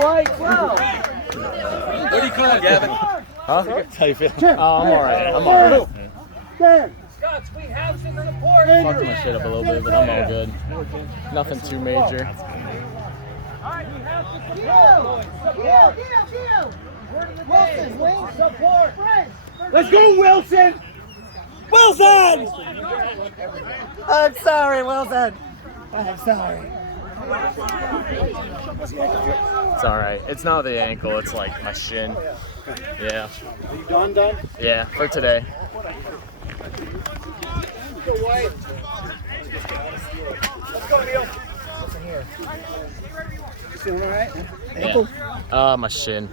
What do you call it, Gavin? Huh? How you feeling? Oh, I'm alright. I'm alright. Scots, we have some support. Fucked my shit up a little bit, but I'm all good. Nothing too major. Alright, we have some support. Wilson, wing support. Let's go, Wilson! Wilson! I'm sorry, Wilson. I'm sorry. It's alright. It's not the ankle, it's like my shin. Yeah. Are you done? Yeah, for today. Let's go, Neil. You feeling alright? Ankle? Yeah. My shin.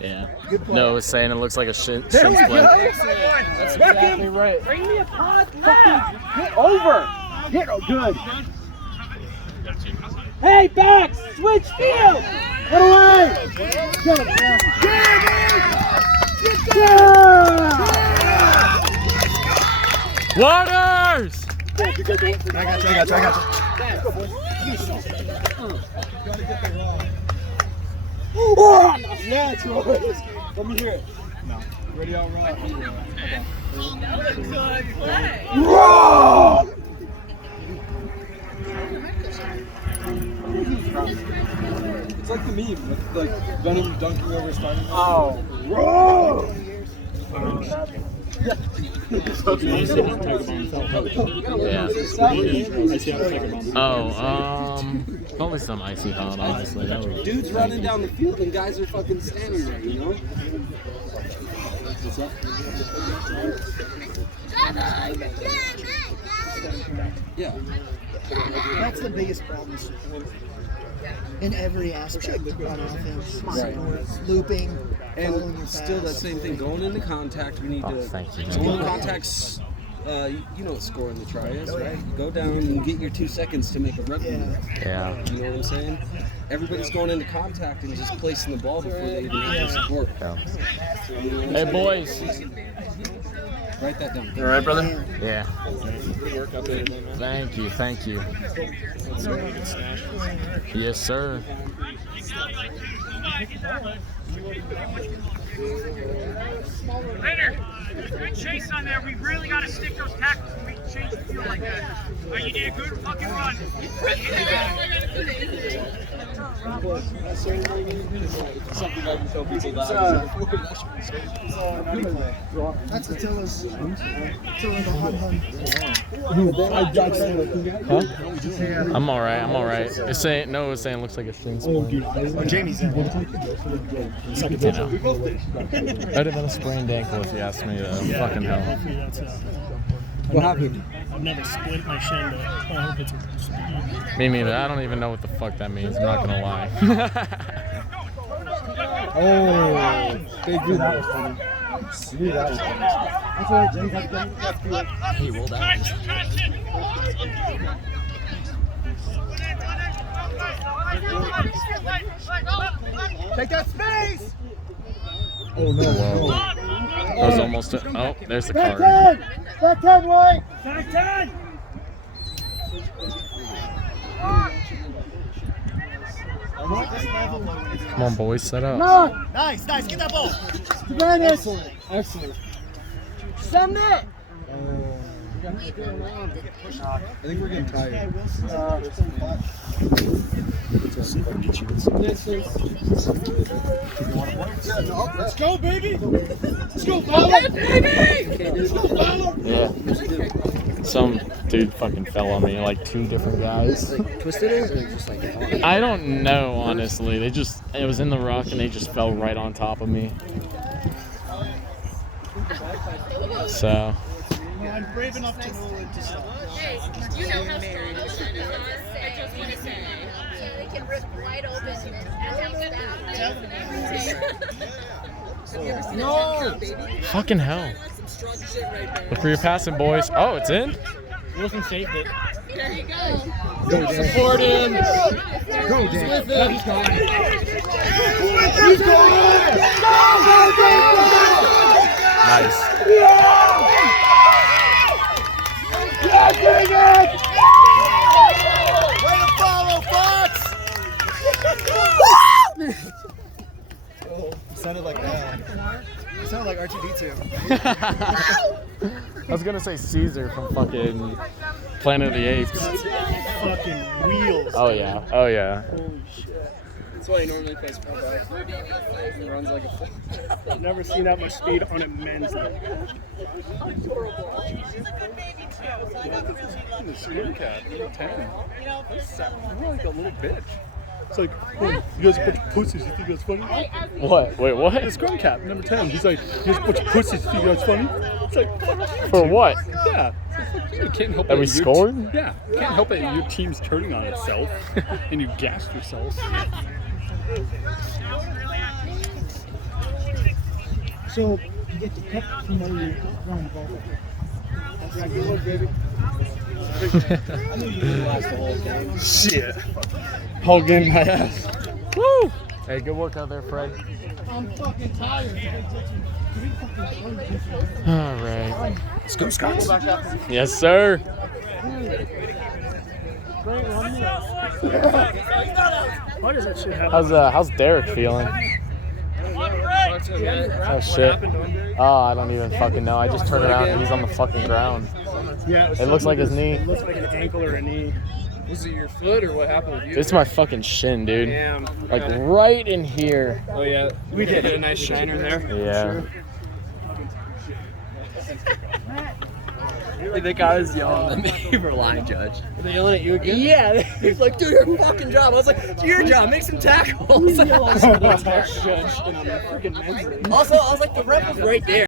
Yeah. Good play. No, it was saying it looks like a shin There we splint. go. That's exactly right. Bring me a pod left. Get over. Get good. Hey, back! Switch field! Get away! Get it, man. Waters! I got you. Oh, yeah, it's yours. Let me hear it. No. Ready, I'll run. That was a good play. Roll! It's like the meme with like Venom dunking over starting. Oh, roll! Yeah. Probably some icy hot, honestly. Dude's running down the field and guys are fucking standing there, you know? Yeah. That's the biggest problem. In every aspect on offense. Right. Looping, And still that same thing, going into contact, we need to thank you. go contacts, you know what scoring the try is, right? You go down and get your 2 seconds to make a rugby move. Yeah. You know what I'm saying? Everybody's going into contact and just placing the ball before they even have their support. Yeah. Hey, boys. Write that down. You all right, brother? Yeah. Good work out there, man. Thank you. Yes, sir. Leonard, good chase on there. We really got to stick those tackles when we change the field like that. All right, you did a good fucking run. That's Attila's. Attila the hot hun. Huh? I'm alright. It's saying it looks like a shin splint. Oh, Jamie's in. You know. Better than a sprained ankle if you ask me. Fucking hell. What happened? I've never split my shin, but I hope it's a Me neither. I don't even know what the fuck that means. I'm not gonna lie. Oh, they do that was funny. That was funny. That's all right, James. That's good. He rolled out. Take that space! Oh no! Whoa. That was almost it. Oh, there's the card. Back 10, Roy! Back 10! Come on, boys, set up. Nice, get that ball. Excellent. Send it! I think we're getting tired. Let's go, baby! Let's go, baby! Yeah. Some dude fucking fell on me, like 2 different guys. Twisted it or just like I don't know, honestly. It was in the rock and they just fell right on top of me. So. I'm brave enough to know when to stop. Hey, you know how strong those shit is. I just want to say. They can rip wide open and No! Fucking hell. Look for your passing, boys. Oh, it's in? Wilson saved it. There you go. Support him. Go, Dan. He's gone. He's going! Nice. Yeah, dang it! Way to follow, Fox! sounded like R2D2. I was gonna say Caesar from fucking Planet of the Apes. Fucking wheels. Oh yeah. Oh yeah. Holy shit. That's why he normally plays fullback. He runs like a full. I've never seen that much speed on a men's league. The screen cap, 10. You're like a little bitch. It's like, oh, you guys are a bunch of pussies. You think that's funny? What? Wait, what? The scrum cap, number 10. He's like, you guys are a bunch of pussies. You think that's funny? It's like, fuck you. For what? Yeah. It's like, you can't help That it. we scored? Yeah. You can't help it. Your team's turning on itself, and you gassed yourself. So you get to pick from where you're running the ball. Yeah, good luck, baby. I knew you would last the whole game. Shit. Whole game my ass. Woo! Hey, good work out there, Fred. I'm fucking tired. All right. Let's go, Scots. Yes, sir. Why does that shit happen? How's Derek feeling? Oh shit. Oh, I don't even fucking know. I just turned around and he's on the fucking ground. Yeah, It looks like his knee. It looks like an ankle or a knee. Was it your foot or what happened with you? It's my fucking shin, dude. Damn. Like right in here. Oh yeah, we did a nice shiner there. Yeah. I think I was yelling at me for line judge. Were they yelling at you again? Yeah, he's like, do your fucking job. I was like, it's your job, make some tackles. Judge and I'm a freaking men's league. Also, I was like, the ref was right there.